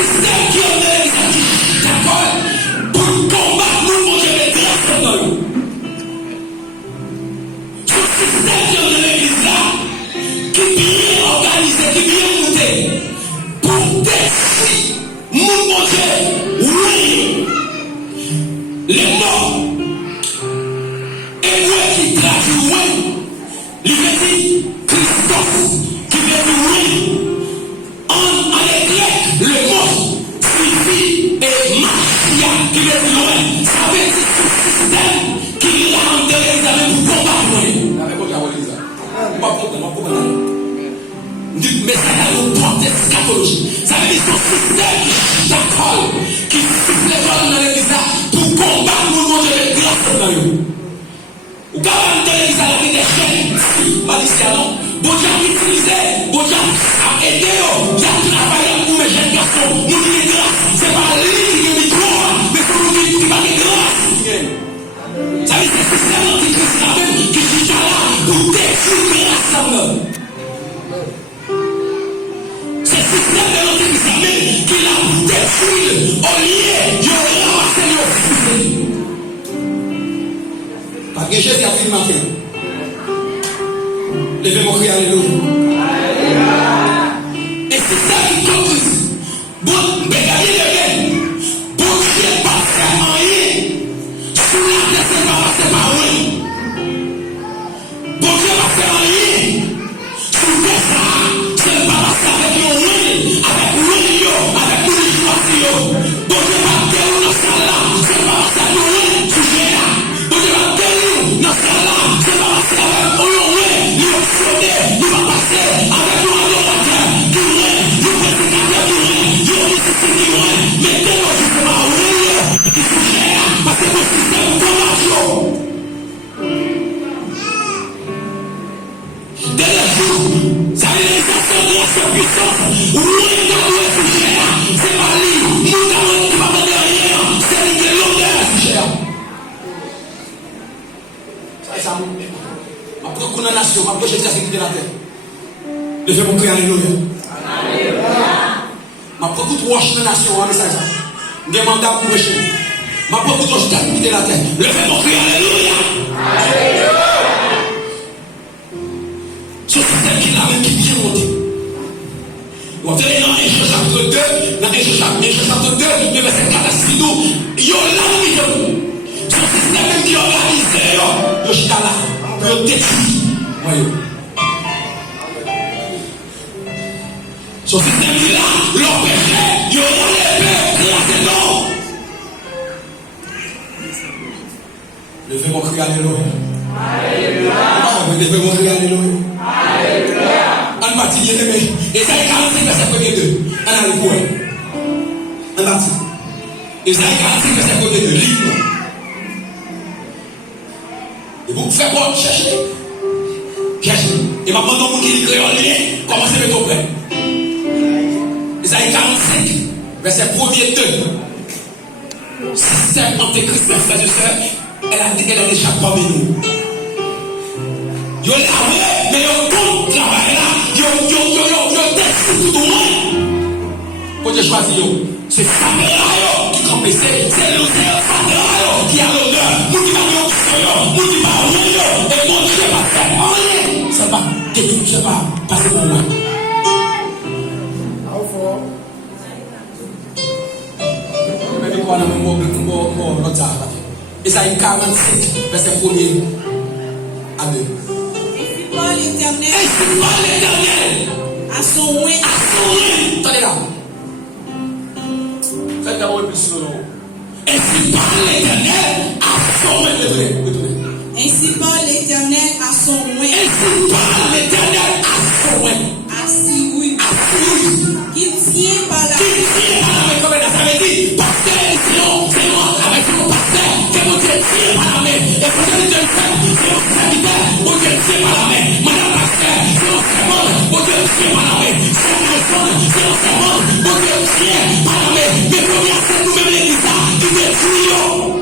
système qui est l'église, d'accord, pour combattre le monde de grâce dans nous. Ce système qui est l'église là, qui est bien organisé, qui est bien monté, pour détruire mon Dieu, oui, les morts, et moi qui traduit oui, il veut dire Christophe, qui veut dire oui. En grec, le mot signifie et machia, qui veut dire loin. Ça veut dire ce système qui l'a en l'examen pour combattre loin. Mais ça a une portée scatologique. Ça veut dire ce système d'accord qui souffle les gens dans l'église pour combattre le monde de grâce dans eux. Ou quand on a l'église à la vie des chaînes, malicieux, non? Bon Dieu a utilisé, bon Dieu a aidé, il a travaillé pour mes jeunes garçons. Nous disons grâce, c'est pas lui qui est micro, mais c'est nous qui va de grâce. Ça veut dire que c'est le système antichrist même qui est là pour détruire grâce en nous. C'est le système de l'antichrist même qui l'a pour détruire au lieu de ramasser le fusée. Parce que Jésus a fait le matin. Levez mon cri, alléluia. Et c'est ça qui conduit. Bon, regardez le bien. Bon Dieu pas faire rien. Sous la terre, c'est pas rien. Bon Dieu pas faire rien. Sous la terre, c'est pas avec le rien. Avec le rien, avec le rien. Bon Dieu pas faire dans ce là. C'est pas avec le rien. Sujet là. Bon Dieu pas faire dans ce là. C'est pas avec le rien. Nous allons passer avec nos adorateurs du règne, nos prédicateurs du règne, nos disciples du règne. Mettez-nous justement au règne qui se gère parce que nos systèmes combattent. Dès le jour, ça veut dire que c'est de la puissance. Oui, se gère. C'est pas lui. Nous avons qui va donner rien. C'est lui qui est l'honneur qui gère. Ça est ça. Ma propre nation, ma propre Jésus a sécurité de la terre. Levez mon cri, alléluia. Ma propre roche de nation, on a ça. Des mandats pour prêcher. Ma propre roche de sécurité de la terre. Levez mon cri, alléluia. Ce système qui l'a même qui bien monté. Vous allez dans Échec chapitre 2, dans Échec chapitre 2, le verset 4 à 6, il y a là, ce système même qui organise, il y a là. Le détruit. Voyez. Ce système-là, l'empêchait, il y aura l'épée, classé non. Levez mon cri, alléluia. Levez mon cri, alléluia. En partie, bien aimé. Et ça est 45 verset 1er 2. En arrive quoi? En partie. Et ça est 45 verset 1er 2. Libre. Et vous faites quoi? Cherchez. Et maintenant, dans mon qui dit créolien, commencez à mettre au près. Isaïe 45, verset 1er 2. Système antéchrist, mes frères et sœurs, elle a déjà parmi nous. Yo lavé, mais yo tout travail là, yo détruit tout le monde. Quand j'ai choisi yo, c'est ça qui campait, c'est l'auteur qui a l'honneur, nous qui avons nous qui avons et mon Dieu va faire rien. C'est pas détruire, c'est pas passer mon loin. Isaïe 45, verset 1er à 2. Ainsi parle l'Éternel à son oin. Attendez là. Faites d'abord plus slow. Ainsi parle l'Éternel à son oin. Ainsi parle l'Éternel à son oin. Ainsi parle l'Éternel à son oin. Assis oui. Qu'il tient par la main. Comme ça veut dire, pasteur, c'est moi, avec mon pasteur, que mon Dieu tient par la main. Et que mon Dieu tient par la main. C'est mon serviteur, mon Dieu tient par la main. Madame pasteur, c'est mon serment, mon Dieu tient par la main. C'est mon serment, c'est mon serment, mon Dieu tient par la main. Mais combien c'est nous-mêmes l'église qui détruisons?